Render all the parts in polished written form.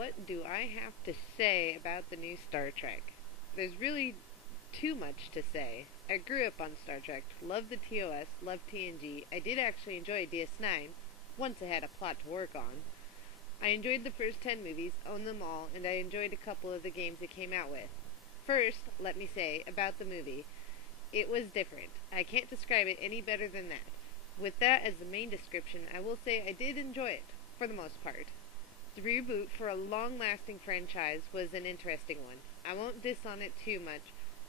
what do I have to say about the new Star Trek? There's really too much to say. I grew up on Star Trek, loved the TOS, loved TNG. I did actually enjoy DS9, once I had a plot to work on. I enjoyed the first 10 movies, owned them all, and I enjoyed a couple of the games it came out with. First, let me say, about the movie, it was different. I can't describe it any better than that. With that as the main description, I will say I did enjoy it, for the most part. The reboot for a long-lasting franchise was an interesting one. I won't diss on it too much,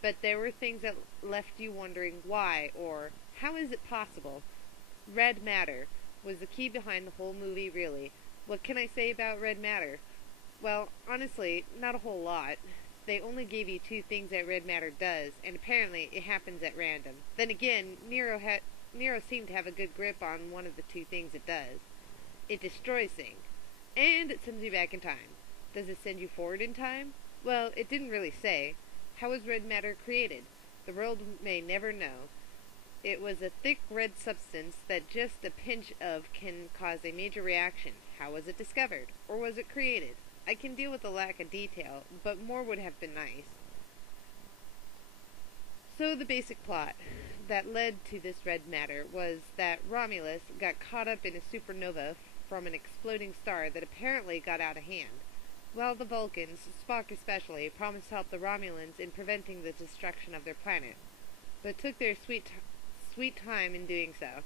but there were things that left you wondering why, or how is it possible? Red Matter was the key behind the whole movie, really. What can I say about Red Matter? Well, honestly, not a whole lot. They only gave you two things that Red Matter does, and apparently it happens at random. Then again, Nero seemed to have a good grip on one of the two things it does. It destroys things. And it sends you back in time. Does it send you forward in time? Well, it didn't really say. How was red matter created? The world may never know. It was a thick red substance that just a pinch of can cause a major reaction. How was it discovered? Or was it created? I can deal with the lack of detail, but more would have been nice. So the basic plot that led to this red matter was that Romulus got caught up in a supernova from an exploding star that apparently got out of hand. While the Vulcans, Spock especially, promised to help the Romulans in preventing the destruction of their planet, but took their sweet time in doing so.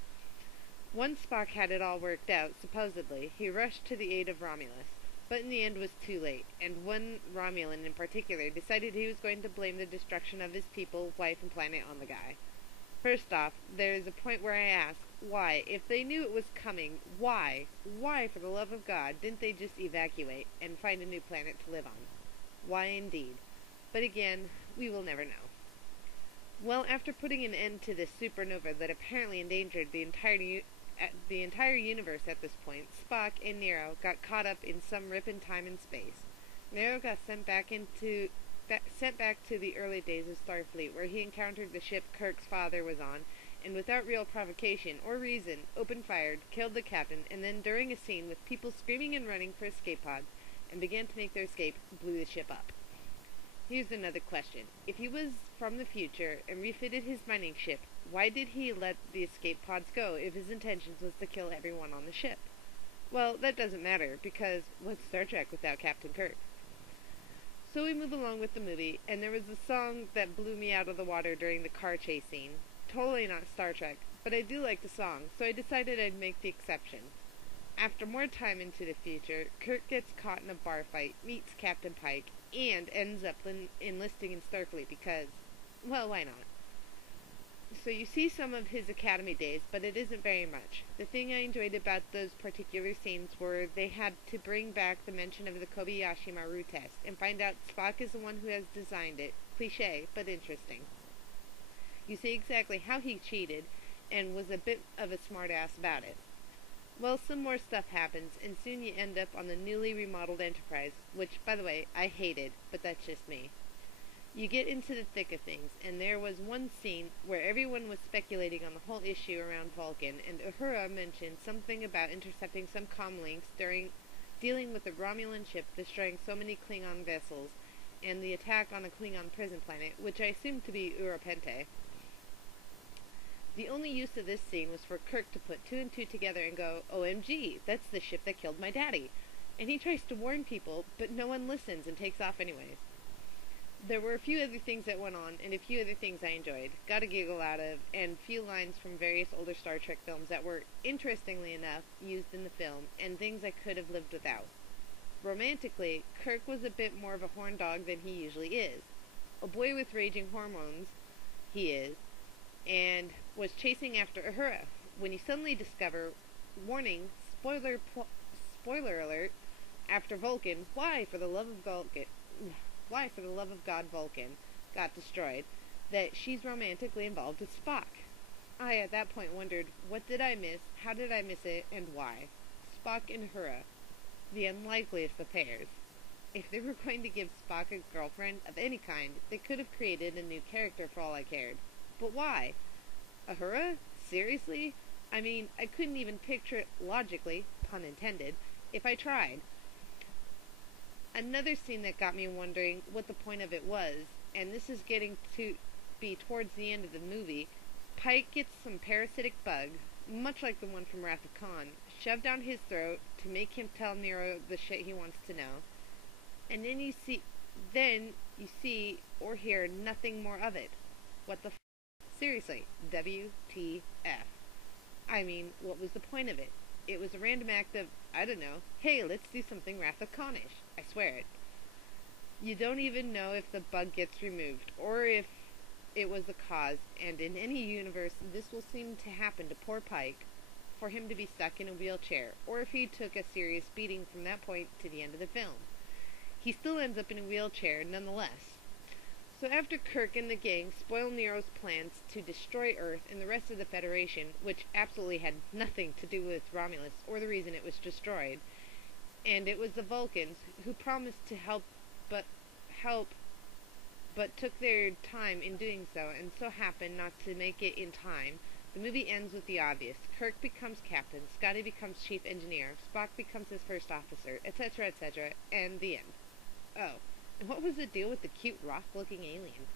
Once Spock had it all worked out, supposedly, he rushed to the aid of Romulus, but in the end was too late, and one Romulan in particular decided he was going to blame the destruction of his people, wife, and planet on the guy. First off, there is a point where I ask, why? If they knew it was coming, why? Why, for the love of God, didn't they just evacuate and find a new planet to live on? Why indeed? But again, we will never know. Well, after putting an end to this supernova that apparently endangered the entire universe at this point, Spock and Nero got caught up in some rip in time and space. Nero got sent back to the early days of Starfleet, where he encountered the ship Kirk's father was on, and without real provocation or reason, opened fire, killed the captain, and then during a scene with people screaming and running for escape pods, and began to make their escape, blew the ship up. Here's another question. If he was from the future and refitted his mining ship, why did he let the escape pods go if his intentions was to kill everyone on the ship? Well, that doesn't matter, because what's Star Trek without Captain Kirk? So we move along with the movie, and there was a song that blew me out of the water during the car chase scene. Totally not Star Trek, but I do like the song, so I decided I'd make the exception. After more time into the future, Kirk gets caught in a bar fight, meets Captain Pike, and ends up enlisting in Starfleet because, well, why not? So you see some of his academy days, but it isn't very much. The thing I enjoyed about those particular scenes were they had to bring back the mention of the Kobayashi Maru test and find out Spock is the one who has designed it. Cliché, but interesting. You see exactly how he cheated and was a bit of a smartass about it. Well, some more stuff happens, and soon you end up on the newly remodeled Enterprise, which, by the way, I hated, but that's just me. You get into the thick of things, and there was one scene where everyone was speculating on the whole issue around Vulcan, and Uhura mentioned something about intercepting some comlinks during dealing with the Romulan ship destroying so many Klingon vessels, and the attack on a Klingon prison planet, which I assumed to be Urapente. The only use of this scene was for Kirk to put two and two together and go, OMG, that's the ship that killed my daddy. And he tries to warn people, but no one listens and takes off anyways. There were a few other things that went on, and a few other things I enjoyed, got a giggle out of, and few lines from various older Star Trek films that were, interestingly enough, used in the film, and things I could have lived without. Romantically, Kirk was a bit more of a horn dog than he usually is. A boy with raging hormones, he is, and was chasing after Uhura, when you suddenly discover, warning, spoiler alert, after Vulcan, why for the love of God Vulcan got destroyed, that she's romantically involved with Spock. I at that point wondered, what did I miss, how did I miss it, and why? Spock and Uhura, the unlikeliest of pairs. If they were going to give Spock a girlfriend of any kind, they could have created a new character for all I cared. But why? Uhura? Seriously? I mean, I couldn't even picture it logically, pun intended, if I tried. Another scene that got me wondering what the point of it was, and this is getting to be towards the end of the movie. Pike gets some parasitic bug, much like the one from Wrath of Khan, shoved down his throat to make him tell Nero the shit he wants to know. And then you see or hear nothing more of it. What the Seriously, WTF. I mean, what was the point of it? It was a random act of, I don't know, hey, let's do something Wrath of Khanish. I swear it. You don't even know if the bug gets removed, or if it was the cause, and in any universe, this will seem to happen to poor Pike, for him to be stuck in a wheelchair, or if he took a serious beating from that point to the end of the film. He still ends up in a wheelchair, nonetheless. So after Kirk and the gang spoil Nero's plans to destroy Earth and the rest of the Federation, which absolutely had nothing to do with Romulus or the reason it was destroyed, and it was the Vulcans who promised to but help, but took their time in doing so, and so happened not to make it in time, the movie ends with the obvious. Kirk becomes captain, Scotty becomes chief engineer, Spock becomes his first officer, etc., etc., and the end. Oh, and what was the deal with the cute rock-looking alien?